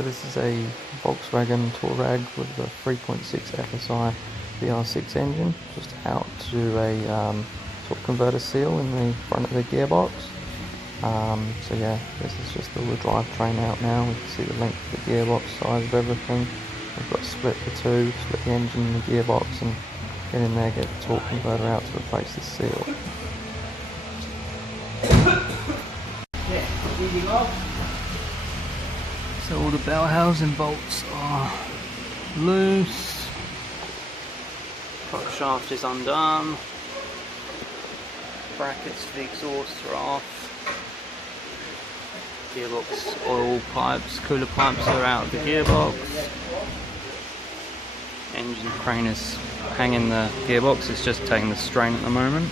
So this is a Volkswagen Touareg with a 3.6 FSI VR6 engine, just out to do a torque converter seal in the front of the gearbox. So yeah, this is just all the drivetrain out now. We can see the length of the gearbox, size of everything. We've got to split the two, split the engine and the gearbox, and get in there, get the torque converter out to replace the seal. So all the bell housing bolts are loose, prop shaft is undone, brackets for the exhaust are off, gearbox oil pipes, cooler pipes are out of the gearbox, engine crane is hanging the gearbox, it's just taking the strain at the moment.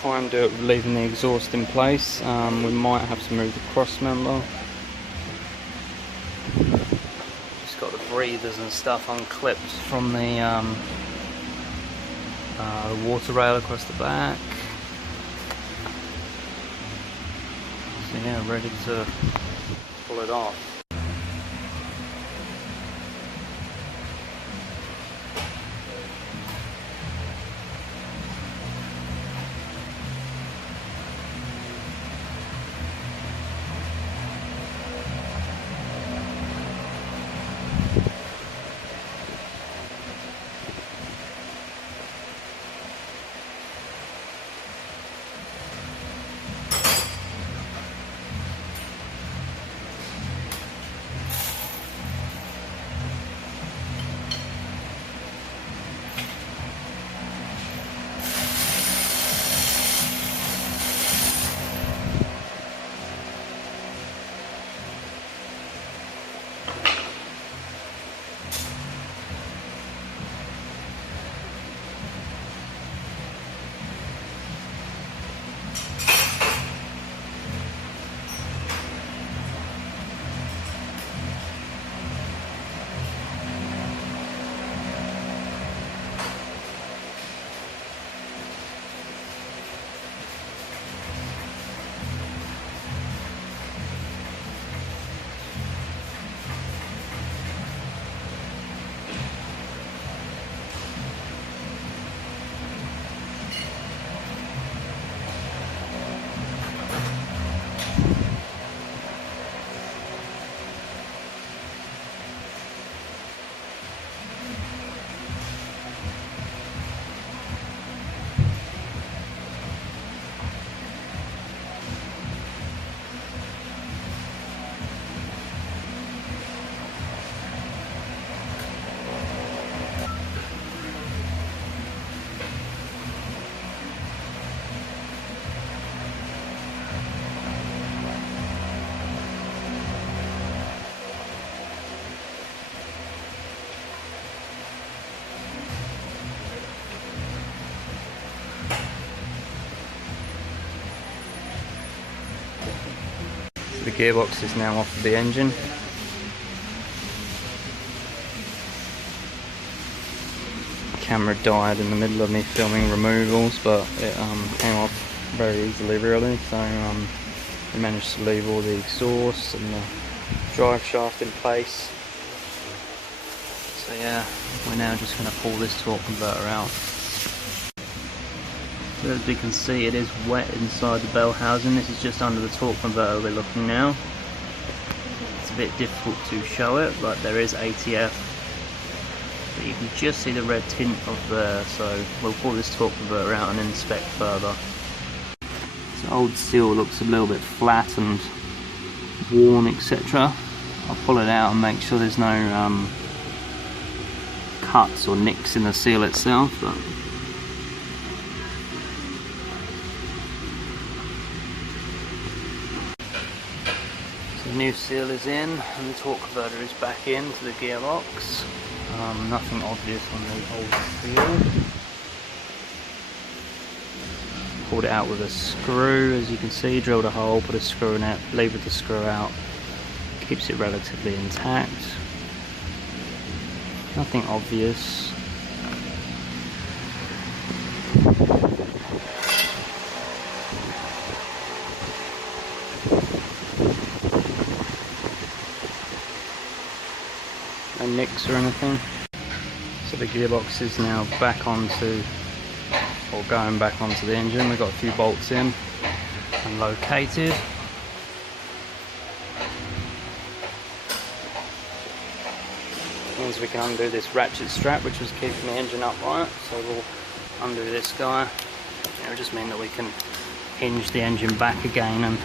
Try and do it with leaving the exhaust in place. We might have to move the cross member. Just got the breathers and stuff unclipped from the water rail across the back. So yeah, ready to pull it off. The gearbox is now off of the engine. Camera died in the middle of me filming removals, but it came off very easily really, so we managed to leave all the exhausts and the drive shaft in place. So yeah, we're now just going to pull this torque converter out. So as we can see, it is wet inside the bell housing. This is just under the torque converter we're looking now. It's a bit difficult to show it, but there is ATF. But you can just see the red tint of there, so we'll pull this torque converter out and inspect further. So old seal looks a little bit flat and worn, etc. I'll pull it out and make sure there's no cuts or nicks in the seal itself. But the new seal is in and the torque converter is back into the gearbox. Nothing obvious on the old seal. Pulled it out with a screw, as you can see, drilled a hole, put a screw in it, levered the screw out, keeps it relatively intact. Nothing obvious. no nicks or anything. So the gearbox is now back onto, or going back onto the engine. We've got a few bolts in and located. Means we can undo this ratchet strap which was keeping the engine upright, so we'll undo this guy. It'll just mean that we can hinge the engine back again and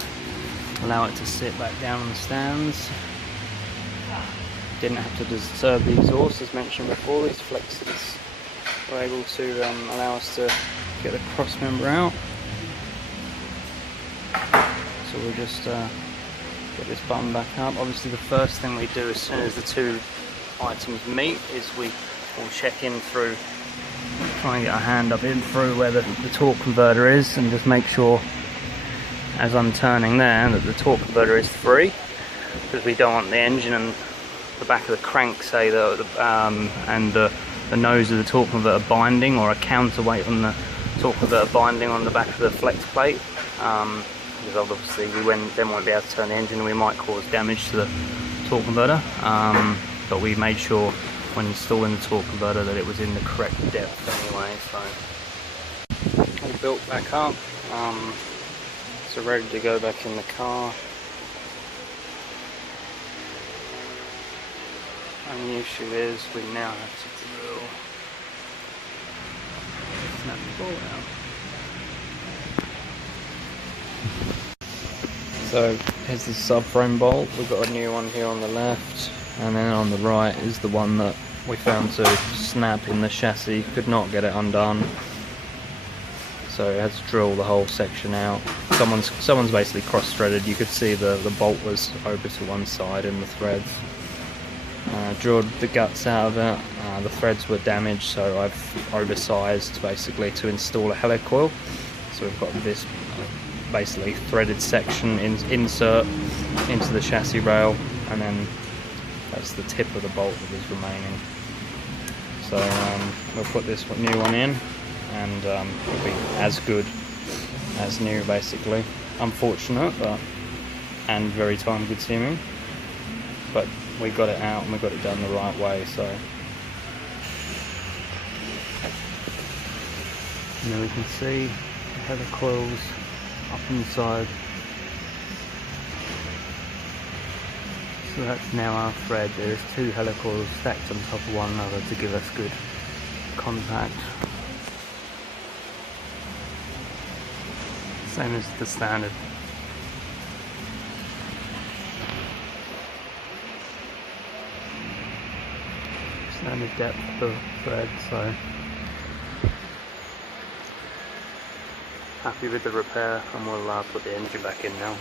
allow it to sit back down on the stands. Didn't have to disturb the exhaust as mentioned before. These flexes were able to allow us to get the cross member out. So we'll just get this button back up. Obviously the first thing we do as soon as the two items meet is we will check in through, try and get our hand up in through where the torque converter is, and just make sure as I'm turning there that the torque converter is free, because we don't want the engine and the back of the crank, say, and the nose of the torque converter binding, or a counterweight on the torque converter binding on the back of the flex plate, because obviously we then won't be able to turn the engine and we might cause damage to the torque converter. But we made sure when installing the torque converter that it was in the correct depth anyway, so all built back up, so ready to go back in the car. And the issue is we now have to drill, snap the bolt out. So here's the subframe bolt. We've got a new one here on the left, and then on the right is the one that we found to snap in the chassis. Could not get it undone, so it had to drill the whole section out. Someone's basically cross-threaded. You could see the bolt was over to one side in the threads. Drilled the guts out of it. The threads were damaged, so I've oversized basically to install a helicoil. So we've got this basically threaded section insert into the chassis rail, and then that's the tip of the bolt that is remaining. So we'll put this new one in, and it'll be as good as new basically. Unfortunate, and very time consuming, but we got it out and we got it done the right way. So, and then we can see the helicoils up inside. So that's now our thread. There's two helicoils stacked on top of one another to give us good contact. Same as the standard. Standard depth of thread, so happy with the repair, and we'll put the engine back in now.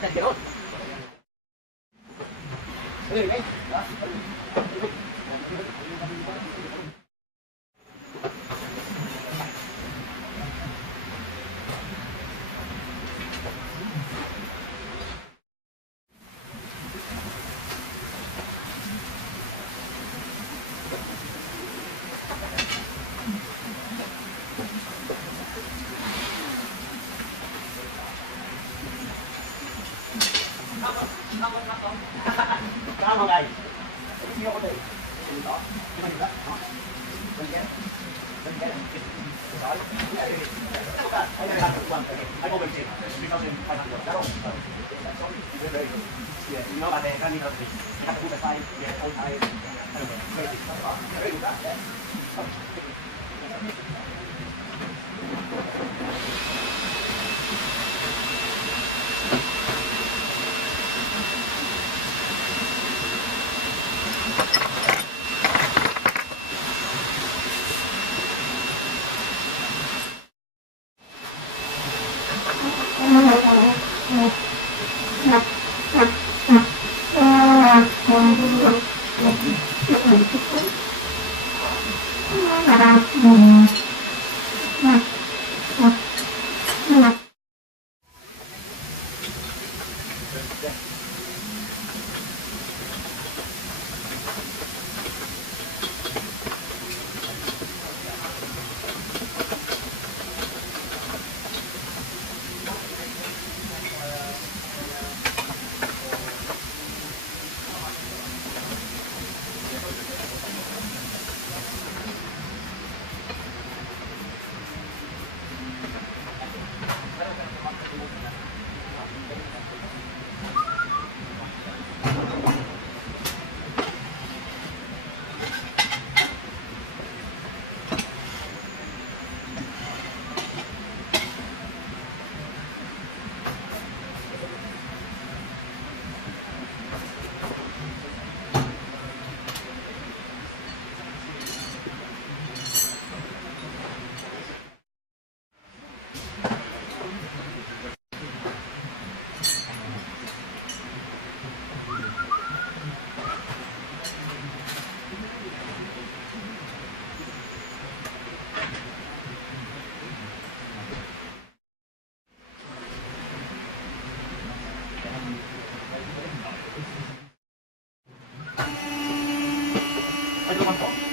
はい、どうも。